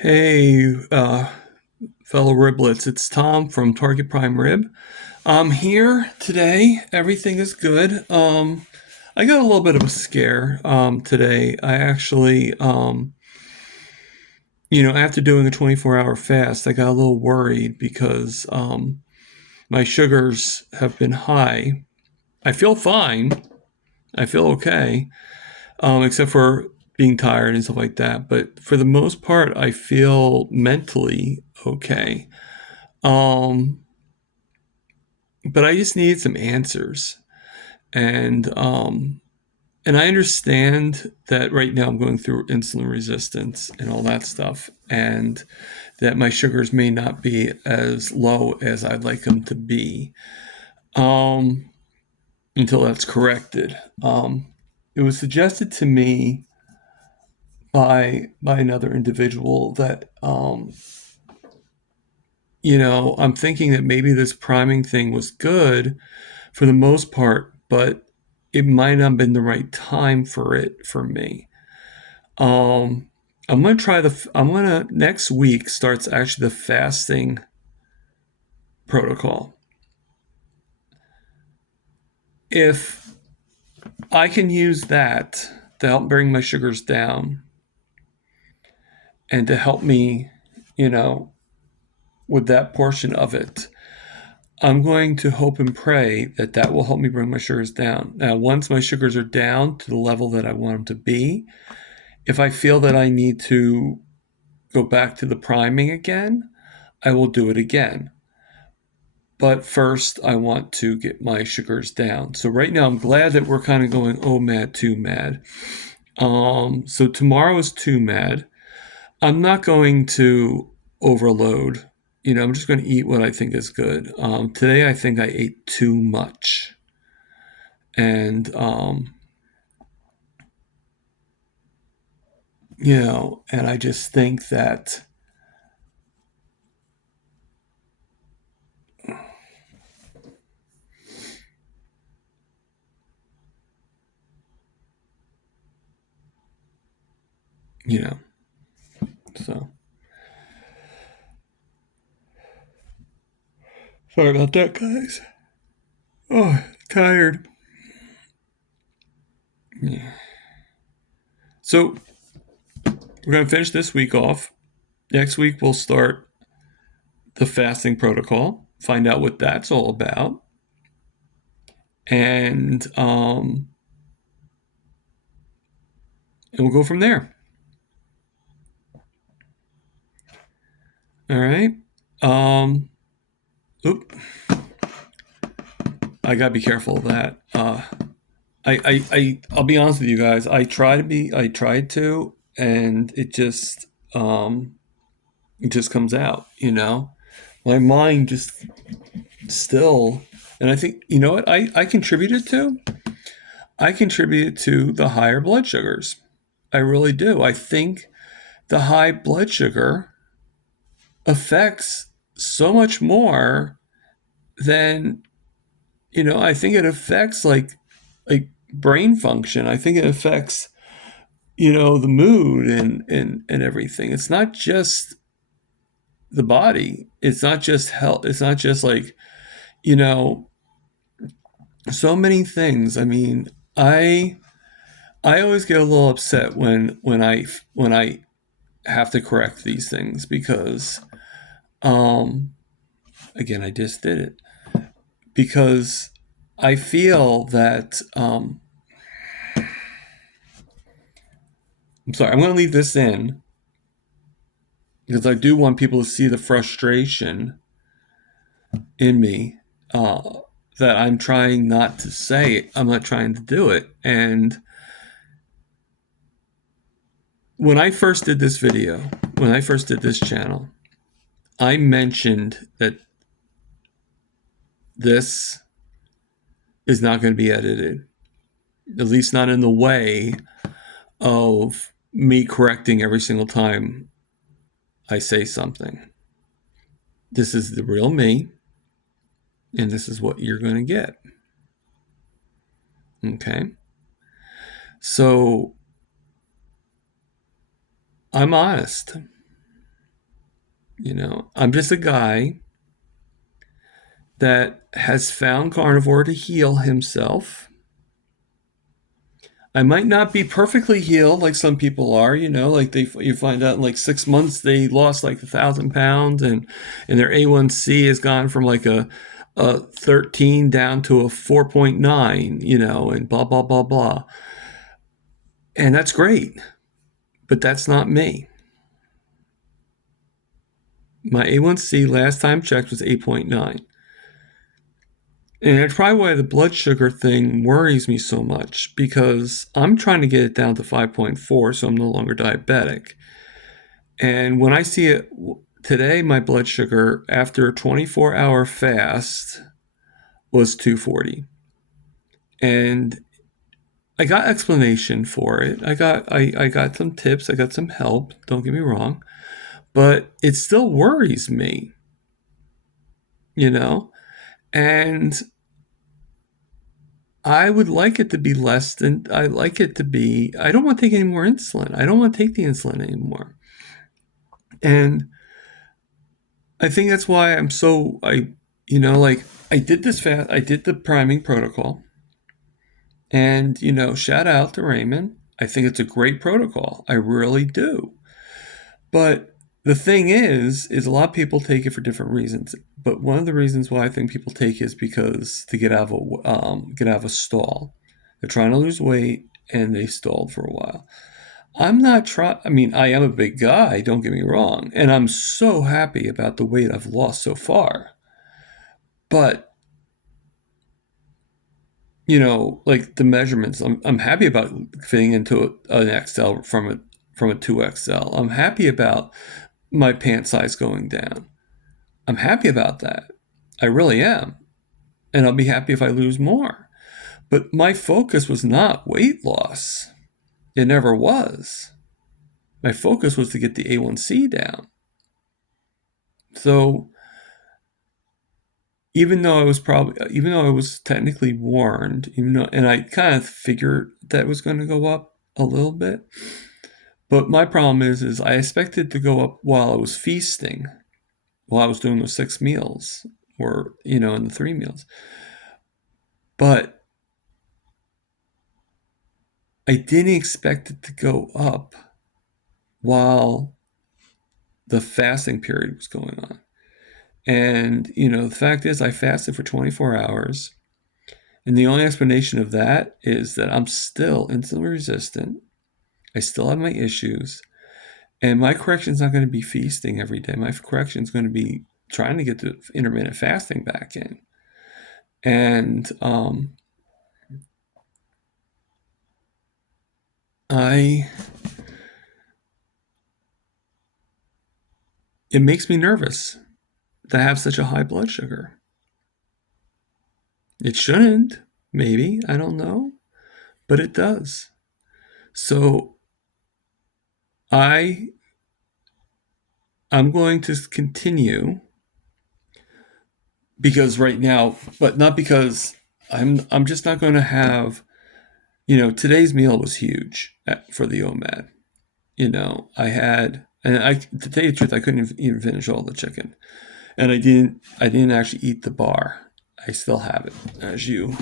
Hey, fellow riblets, it's Tom from Target Prime Rib. I'm here today. Everything is good. I got a little bit of a scare today. I actually, after doing a 24-hour fast, I got a little worried because my sugars have been high. I feel fine. I feel okay, except for being tired and stuff like that. But for the most part, I feel mentally okay. Um, but I just needed some answers, and I understand that right now I'm going through insulin resistance and all that stuff, and that my sugars may not be as low as I'd like them to be, um, until that's corrected. It was suggested to me by another individual that I'm thinking that maybe this priming thing was good for the most part, but it might not have been the right time for it for me. Um, I'm gonna try I'm gonna next week starts actually the fasting protocol. If I can use that to help bring my sugars down and to help me, you know, with that portion of it, I'm going to hope and pray that that will help me bring my sugars down. Now, once my sugars are down to the level that I want them to be, if I feel that I need to go back to the priming again, I will do it again. But first, I want to get my sugars down. So right now, I'm glad that we're kind of going OMAD, too mad. So tomorrow is too mad. I'm not going to overload. I'm just going to eat what I think is good. Today, I think I ate too much, and and I just think that you know. So sorry about that, guys. Oh, tired. Yeah. So we're gonna finish this week off. Next week we'll start the fasting protocol. Find out what that's all about, and we'll go from there. All right. Um. Oop. I gotta be careful of that. I'll be honest with you guys. I tried to, and it just comes out. My mind just still, and I think what I contributed to. I contributed to the higher blood sugars. I really do. I think the high blood sugar affects so much more than I think it affects like brain function. I think it affects the mood and everything. It's not just the body. It's not just health. It's not just like you know so many things. I mean, I always get a little upset when I have to correct these things because um again I just did it because I feel that I'm sorry, I'm going to leave this in because I do want people to see the frustration in me, uh, that I'm trying not to say it. I'm not trying to do it. And when I first did this video, when I first did this channel, I mentioned that this is not going to be edited, at least not in the way of me correcting every single time I say something. This is the real me, and this is what you're going to get. Okay? So I'm honest. I'm just a guy that has found carnivore to heal himself. I might not be perfectly healed like some people are, like you find out in like 6 months they lost like 1,000 pounds, and their A1C has gone from like a 13 down to a 4.9, and blah blah blah blah. And that's great, but that's not me. My A1C last time checked was 8.9. And it's probably why the blood sugar thing worries me so much, because I'm trying to get it down to 5.4 so I'm no longer diabetic. And when I see it today, my blood sugar after a 24-hour fast was 240. And I got explanation for it. I got some tips, I got some help, don't get me wrong, but it still worries me, you know? And I would like it to be less than I like it to be. I don't want to take any more insulin. I don't want to take the insulin anymore. And I think that's why like I did this fast. I did the priming protocol, and shout out to Raymond. I think it's a great protocol. I really do. But the thing is a lot of people take it for different reasons. But one of the reasons why I think people take it is because to get out of a stall. They're trying to lose weight and they stalled for a while. I'm not trying. I mean, I am a big guy. Don't get me wrong, and I'm so happy about the weight I've lost so far. But like the measurements, I'm happy about fitting into an XL from a 2XL. I'm happy about my pant size going down. I'm happy about that. I really am. And I'll be happy if I lose more. But my focus was not weight loss. It never was. My focus was to get the A1C down. So even though I was technically warned, and I kind of figured that it was going to go up a little bit, but my problem is I expected to go up while I was feasting, while I was doing those 6 meals, or in the 3 meals. But I didn't expect it to go up while the fasting period was going on. And the fact is, I fasted for 24 hours. And the only explanation of that is that I'm still insulin resistant. I still have my issues. And my correction is not going to be feasting every day. My correction is going to be trying to get the intermittent fasting back in. And it makes me nervous to have such a high blood sugar. It shouldn't, maybe, I don't know, but it does. So I'm going to continue, because right now, but not because I'm just not going to have, today's meal was huge for the OMAD. I had, and to tell you the truth, I couldn't even finish all the chicken, and I didn't actually eat the bar. I still have it, as you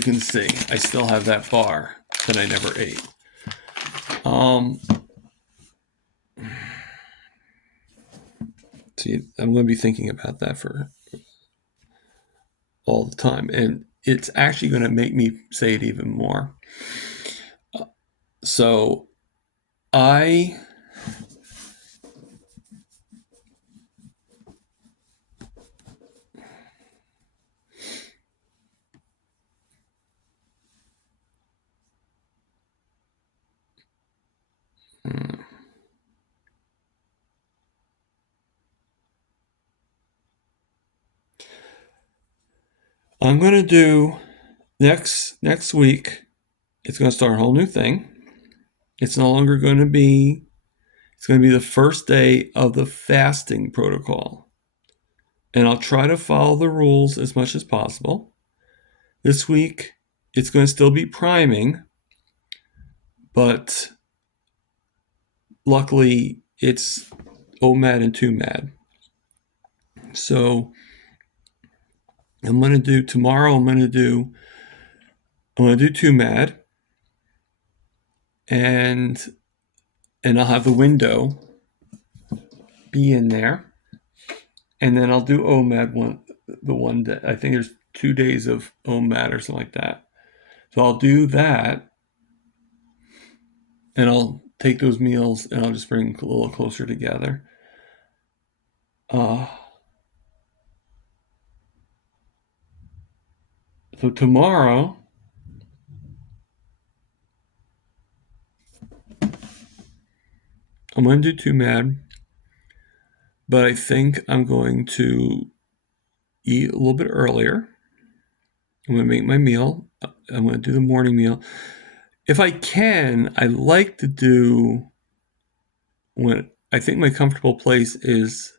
can see. I still have that bar that I never ate. See, I'm going to be thinking about that for all the time, and it's actually going to make me say it even more. So I I'm going to do next week. It's going to start a whole new thing. It's no longer going to be. It's going to be the first day of the fasting protocol, and I'll try to follow the rules as much as possible. This week, it's going to still be priming, but luckily it's OMAD and 2MAD. So I'm going to do tomorrow. I'm going to do 2MAD, and I'll have the window be in there, and then I'll do OMAD the one day. I think there's 2 days of OMAD or something like that. So I'll do that, and I'll take those meals and I'll just bring a little closer together. So tomorrow, I'm going to do 2MAD, but I think I'm going to eat a little bit earlier. I'm going to make my meal. I'm going to do the morning meal. If I can, I like to do, when I think my comfortable place is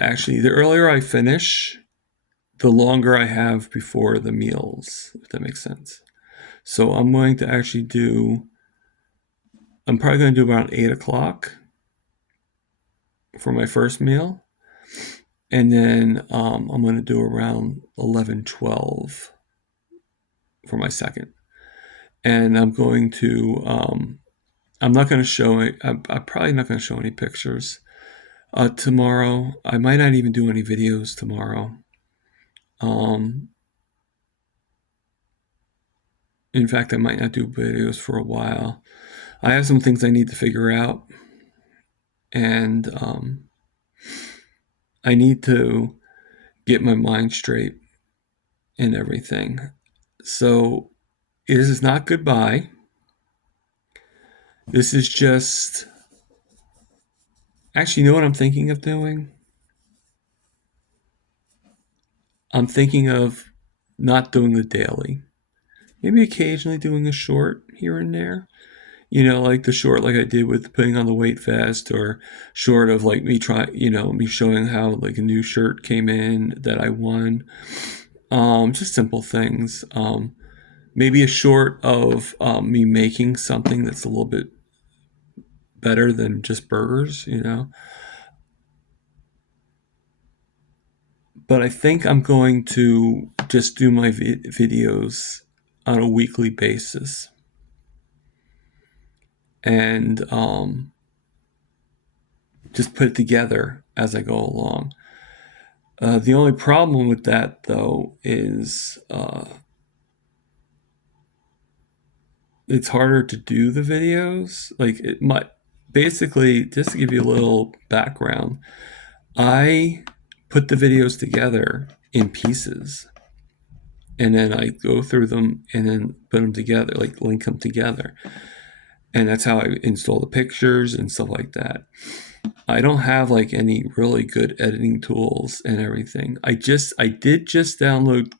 actually the earlier I finish, the longer I have before the meals, if that makes sense. So I'm going to actually I'm probably going to do around 8 o'clock for my first meal. And then I'm going to do around 11, 12 for my second. And I'm going to, I'm not going to show it. I'm probably not going to show any pictures tomorrow. I might not even do any videos tomorrow. In fact, I might not do videos for a while. I have some things I need to figure out, and I need to get my mind straight and everything. So this is not goodbye. This is just, actually, you know what I'm thinking of doing? I'm thinking of not doing the daily. Maybe occasionally doing a short here and there. You know, like the short, like I did with putting on the weight vest, or short of like me showing how like a new shirt came in that I won. Just simple things. Maybe a short of me making something that's a little bit better than just burgers, you know. But I think I'm going to just do my videos on a weekly basis, and just put it together as I go along. The only problem with that, though, is it's harder to do the videos. Like, it might, basically, just to give you a little background, I put the videos together in pieces, and then I go through them and then put them together, like link them together. And that's how I install the pictures and stuff like that. I don't have like any really good editing tools and everything. I did just download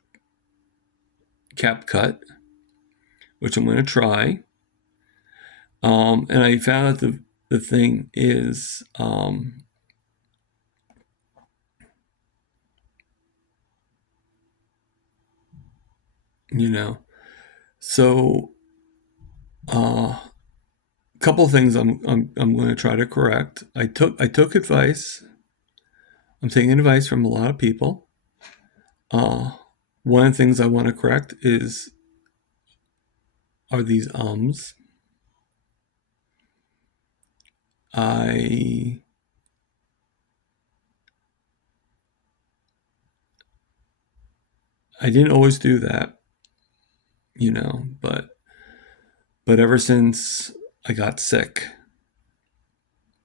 CapCut, which I'm going to try. And I found that the thing is, you know, so a couple of things I'm going to try to correct. I took advice. I'm taking advice from a lot of people. One of the things I want to correct are these ums. I didn't always do that, you know, but ever since I got sick,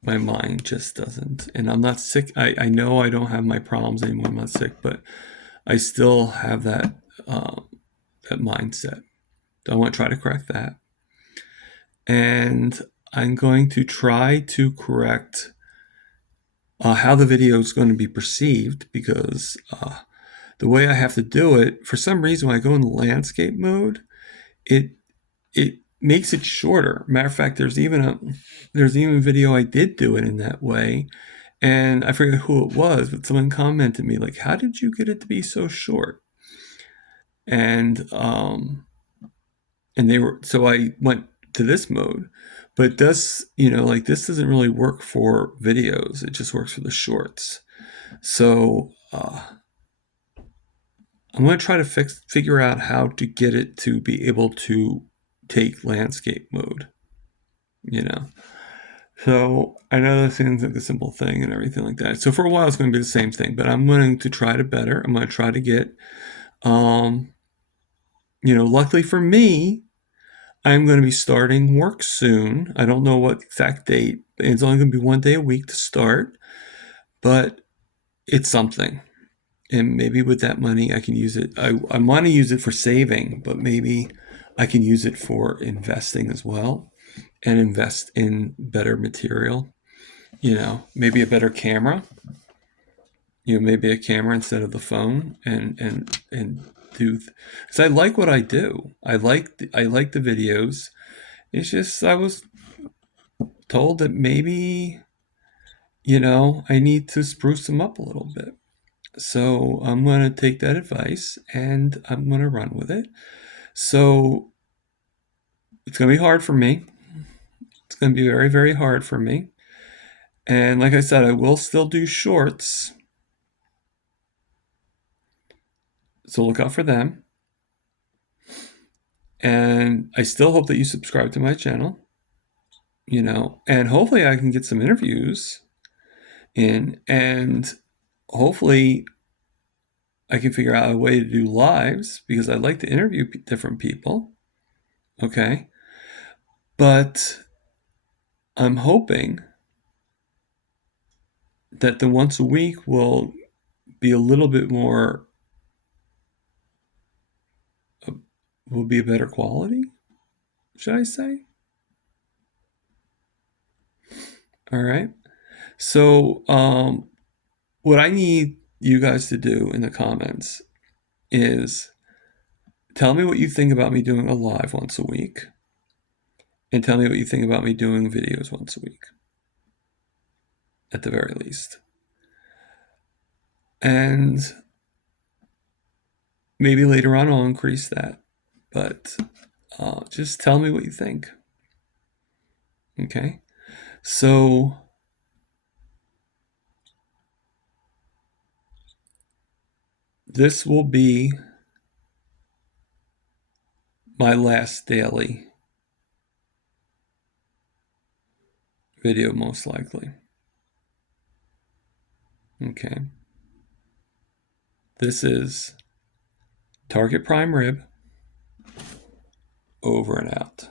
my mind just doesn't. And I'm not sick. I know I don't have my problems anymore. I'm not sick, but I still have that mindset. So I want to try to correct that. And I'm going to try to correct how the video is going to be perceived, because the way I have to do it, for some reason, when I go in the landscape mode, it makes it shorter. Matter of fact, there's even a video I did do it in that way, and I forget who it was, but someone commented me like, "How did you get it to be so short?" And so I went to this mode, But does, like this doesn't really work for videos. It just works for the shorts. So I'm going to try to figure out how to get it to be able to take landscape mode, you know. So I know that seems like a simple thing and everything like that. So for a while it's going to be the same thing, but I'm going to try to better. I'm going to try to get, luckily for me, I'm going to be starting work soon. I don't know what exact date. It's only going to be 1 day a week to start, but it's something. And maybe with that money, I can use it. I want to use it for saving, but maybe I can use it for investing as well and invest in better material. Maybe a better camera. Maybe a camera instead of the phone, and do because I like what I do. I like the videos. It's just I was told that maybe I need to spruce them up a little bit. So I'm going to take that advice and I'm going to run with it. So it's going to be hard for me. It's going to be very, very hard for me. And like I said, I will still do shorts. So look out for them. And I still hope that you subscribe to my channel, and hopefully I can get some interviews in, and hopefully I can figure out a way to do lives because I like to interview different people. Okay. But I'm hoping that the once a week will be a little bit more, will be a better quality, should I say? All right. So, what I need you guys to do in the comments is tell me what you think about me doing a live once a week, and tell me what you think about me doing videos once a week, at the very least. And maybe later on I'll increase that, but just tell me what you think. Okay. So this will be my last daily video, most likely. Okay. This is Target Prime Rib, over and out.